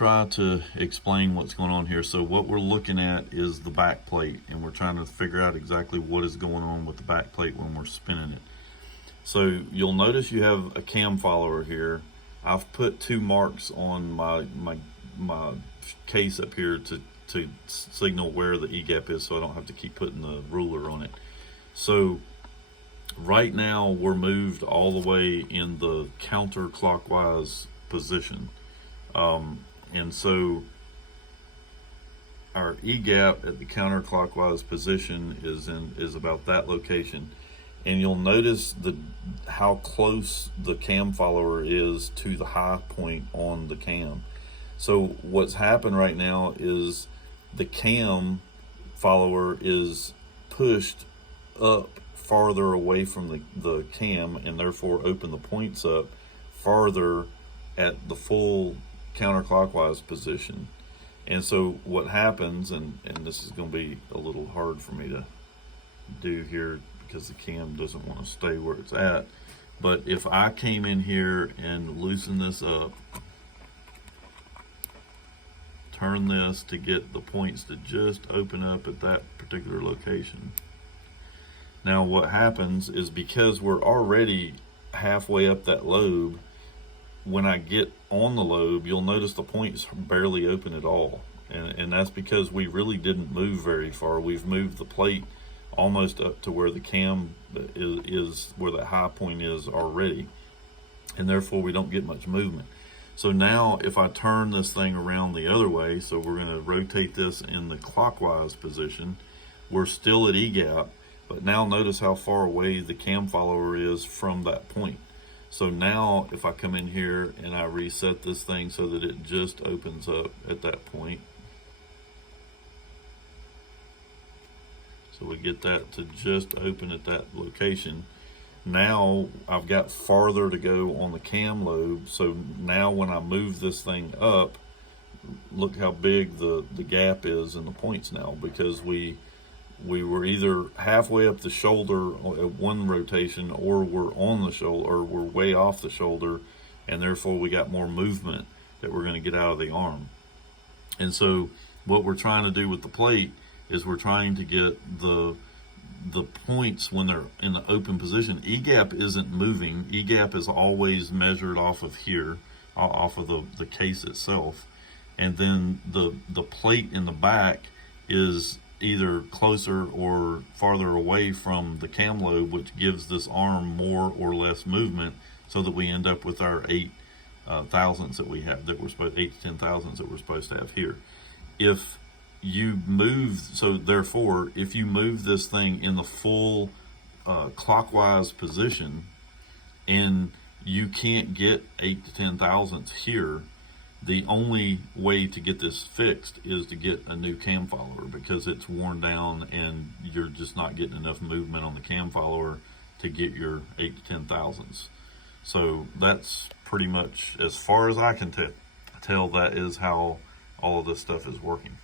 Try to explain what's going on here. So what we're looking at is the back plate, and we're trying to figure out exactly what is going on with the back plate when we're spinning it. So you'll notice you have a cam follower here. I've put 2 marks on my case up here to signal where the E-gap is, so I don't have to keep putting the ruler on it. So right now we're moved all the way in the counterclockwise position. And so our E-gap at the counterclockwise position is about that location. And you'll notice how close the cam follower is to the high point on the cam. So what's happened right now is the cam follower is pushed up farther away from the cam, and therefore open the points up farther at the full counterclockwise position. And so what happens, and this is going to be a little hard for me to do here because the cam doesn't want to stay where it's at, but if I came in here and loosen this up, turn this to get the points to just open up at that particular location. Now what happens is, because we're already halfway up that lobe, when I get on the lobe, you'll notice the points barely open at all. And that's because we really didn't move very far. We've moved the plate almost up to where the cam is where that high point is already. And therefore we don't get much movement. So now if I turn this thing around the other way, so we're gonna rotate this in the clockwise position, we're still at E-gap, but now notice how far away the cam follower is from that point. So now if I come in here and I reset this thing so that it just opens up at that point, so we get that to just open at that location. Now I've got farther to go on the cam lobe. So now when I move this thing up, look how big the gap is in the points now, because we were either halfway up the shoulder at one rotation, or we're on the shoulder, or we're way off the shoulder, and therefore we got more movement that we're going to get out of the arm. And so what we're trying to do with the plate is we're trying to get the points when they're in the open position. E-gap isn't moving. E-gap is always measured off of here, off of the case itself. And then the plate in the back is either closer or farther away from the cam lobe, which gives this arm more or less movement, so that we end up with our 8 thousandths that we have, that we're supposed 8 to 10 thousandths that we're supposed to have here. If you move, so therefore, if you move this thing in the full clockwise position and you can't get 8 to 10 thousandths here, the only way to get this fixed is to get a new cam follower, because it's worn down and you're just not getting enough movement on the cam follower to get your 8 to 10 thousandths. So that's pretty much, as far as I can tell, that is how all of this stuff is working.